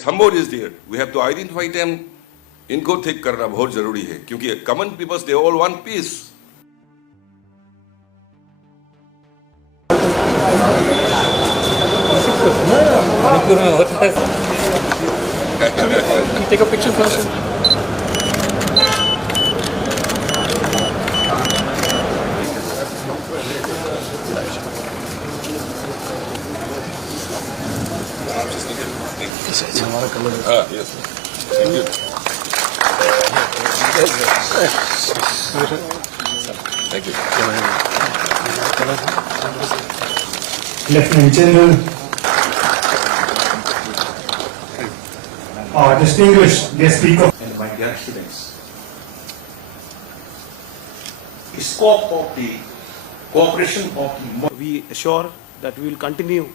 somebody is there, we have to identify them. इनको ठीक करना बहुत जरूरी है क्योंकि common peoples they all want peace. Take a picture first. Yes. Thank you. Thank you. Lieutenant General, distinguished guest speaker, and my dear students, the scope of the cooperation of the we assure that we will continue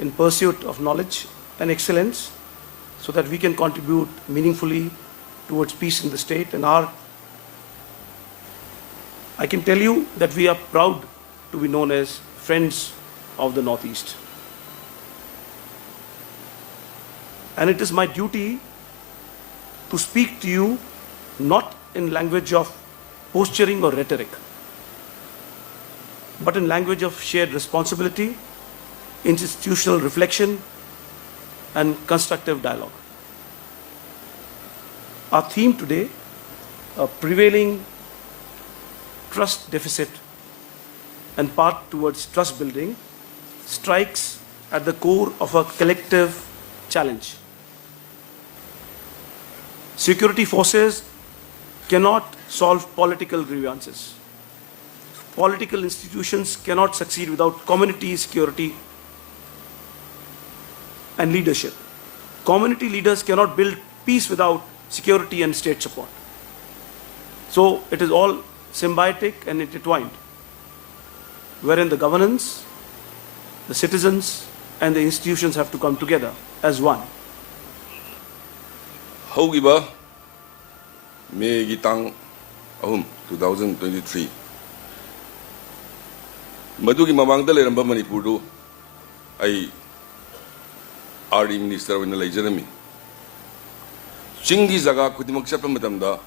in pursuit of knowledge and excellence so that we can contribute meaningfully towards peace in the state. And I can tell you that we are proud to be known as Friends of the Northeast. And it is my duty to speak to you not in language of posturing or rhetoric, but in language of shared responsibility, institutional reflection, and constructive dialogue. Our theme today, a prevailing trust deficit and path towards trust building, strikes at the core of a collective challenge. Security forces cannot solve political grievances. Political institutions cannot succeed without community security and leadership. Community leaders cannot build peace without security and state support. So it is all symbiotic and intertwined, wherein the governance, the citizens, and the institutions have to come together as one. However, May Gitang 2023. Madugi mamangda leramba Manipuru ay RD Minister of Jeremy. Chingi Zaga Kudimak Chapamadamda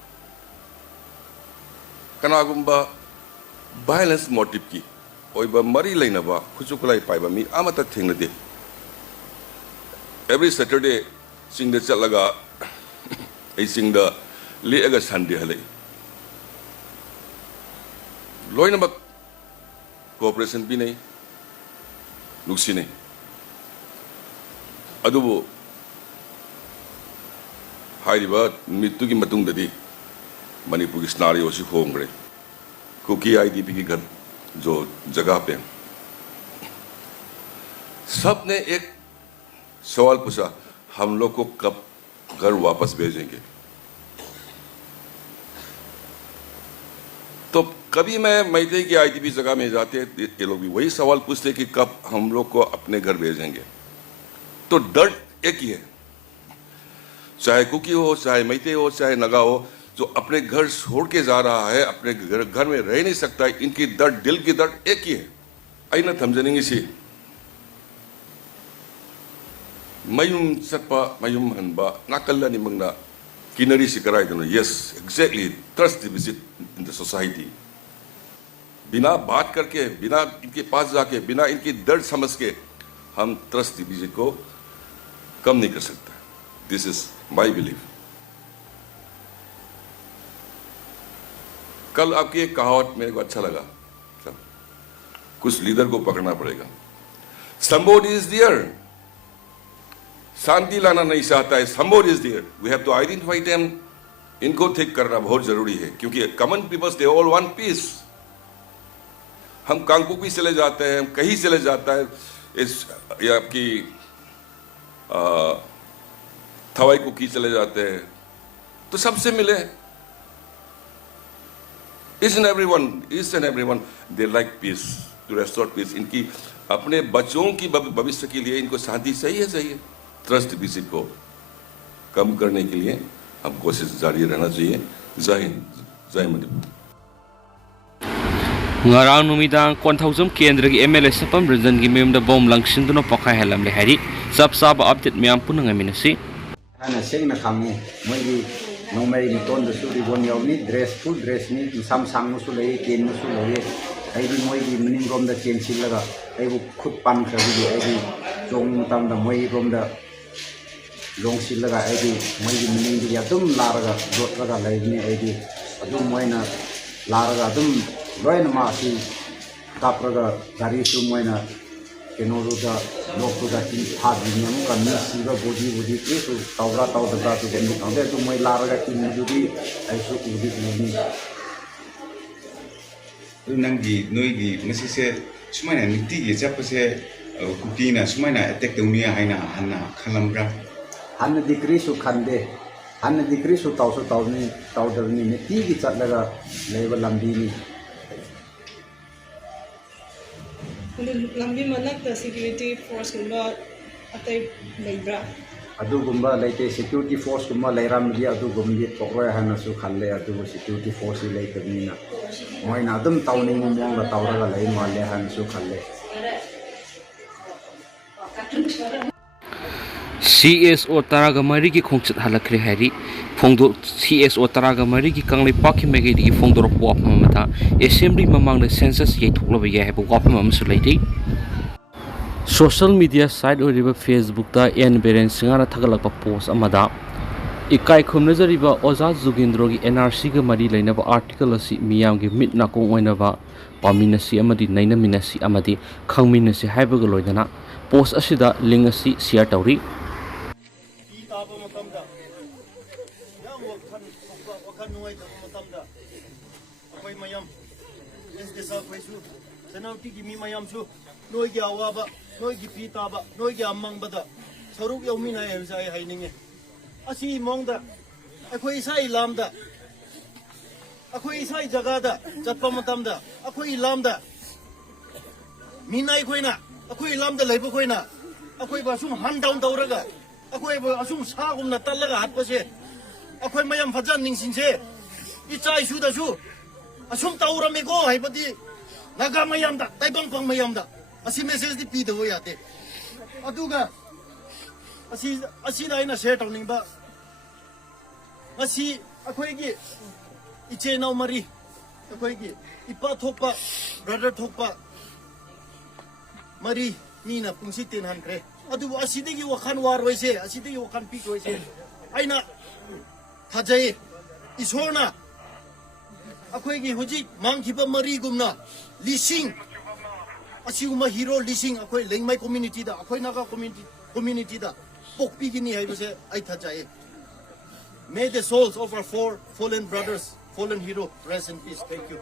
Kanagumba violence motive ki Oiba Mari Lainaba, Kuchukulai Paibami, Amata Tingnade. Every Saturday, sing the Chalaga, I sing the Leaga Sunday Hale. Loinaba cooperation Bine Luxine. Adubo Haidiba Mituki Matungadi Manipur scenario si hongre. Cookie IDP की घर जो जगह पे सब ने एक सवाल पूछा हम लोग को कब घर वापस भेजेंगे तो कभी मैं मैते की आईटीपी जगह में जाते ये लोग भी वही सवाल पूछते कि कब हम लोग को अपने घर भेजेंगे तो डर एक ही है चाहे कुकी हो चाहे मैते हो चाहे नगा हो जो अपने घर छोड़ के जा रहा है अपने घर में रह नहीं सकता है इनकी दर्द दिल की दर्द एक ही है आइना थमजनिंग सी मयुम सत्पा मयुम हनबा नाकल्ला निमंगना किनरी सिकराई दोनों yes exactly trust deficit in the society बिना बात करके बिना इनके पास जाके बिना इनकी दर्द समझ के हम ट्रस्ट डिफिसिट को कम नहीं कर सकता दिस इज माय बिलीफ कल आपकी एक कहावत मेरे को अच्छा लगा कुछ लीडर को पकड़ना पड़ेगा somebody is there शांति लाना नहीं चाहता है somebody is there we have to identify them इनको ठीक करना बहुत जरूरी है क्योंकि common peoples they all want peace हम कांगकुक भी चले जाते हैं कहीं चले जाता है इस ये आपकी थवाई कुकी चले जाते हैं तो सबसे मिले each and everyone they like peace to restore peace इनकी अपने बच्चों की भविष्य के लिए इनको शांति चाहिए ट्रस्ट डिफिसिट को कम करने के लिए हम कोशिश जारी रहना चाहिए जय हिंद जय Manipur ngarang numidang konthausom kendra gi MLA sapam region gi memda bom langsin duno pokai halam le hari sab update myam punang aminasi Ana seng na kami moigi nomai ni ton da suri bon yauni dress full dress ni sam sang no su lei ken no su lei ai di moigi mening rom da chen sil laga ai bu khut pan kha bi ai di jong tam da moi rom da long sil laga ai di moigi mening di ya dum la raga dot laga lai ni ai di adum moina la raga dum loi na ma si kap raga gari su moina Kenoru da lokku da tin thad ni am kan ni siba body ke su tawra taw da tu ben ni ande tu moi lara tin du di ai su udi ni nangi noigi masise sumaina niti ge japase kutina sumaina attack tawni haina hanna khalambra hanna dikri su khande hanna dikri su taw ni tawdar ni niti gi chatlaga leiba lambi ni lambi manakta security force gumba atai leibra adugumba leite security force gumba leiram di adugumbi tokroi hana su khalle adu security force leite bina moina adum tawni mong da tawra lei male han su khalle CSO taraga mari ki khongchat halakre hari phongdo CSO taraga mari ki kanglei pakhi mege di phongdo ro pop mamata assembly mamang da census ye thokloba ye ha wap mam su leidei social media site oriba Facebook ta en beren singara thagalakpa post amada ikai khumnajariba oza Jugindro gi NRC ga mari leinaba article asi miyam gi mit na kong oinaba paminasi amadi nainaminasi amadi khangminasi haibaga loidana post asida link asi share tawri Noigi awaba, noigi pitaba, noigi amangbada, saruk yaumina ay haininge. Asi mongda, akhoi isai lamda, akhoi isai jagada, jatpa matamda, akhoi lamda, minai khoina, akhoi lamda leibu khoina, akhoi basum hand down tauraga, akhoi basum sagumna talaga hatpase, akhoi mayam fajan ningsinse, ichai shu da shu, asum tauramego haipati, naga mayamda, taibang pang mayamda. Asi message di pi dawo yate aduga asi na ina share tawning ba asi akhoi gi iche naw mari akhoi gi ipa thokpa brother thokpa mari ni na pungsi 1000 adu asi degi wakhan war waise asi degi wakhan pi waise aina thajai isorna akhoi gi hoji mangkhiba mari gumna lising Asiuma hero lising akhoi lengmai community da akhoi naga community da pokpi gini haibase ai thajai may the souls of our 4 fallen brothers fallen hero rest in peace. Thank you.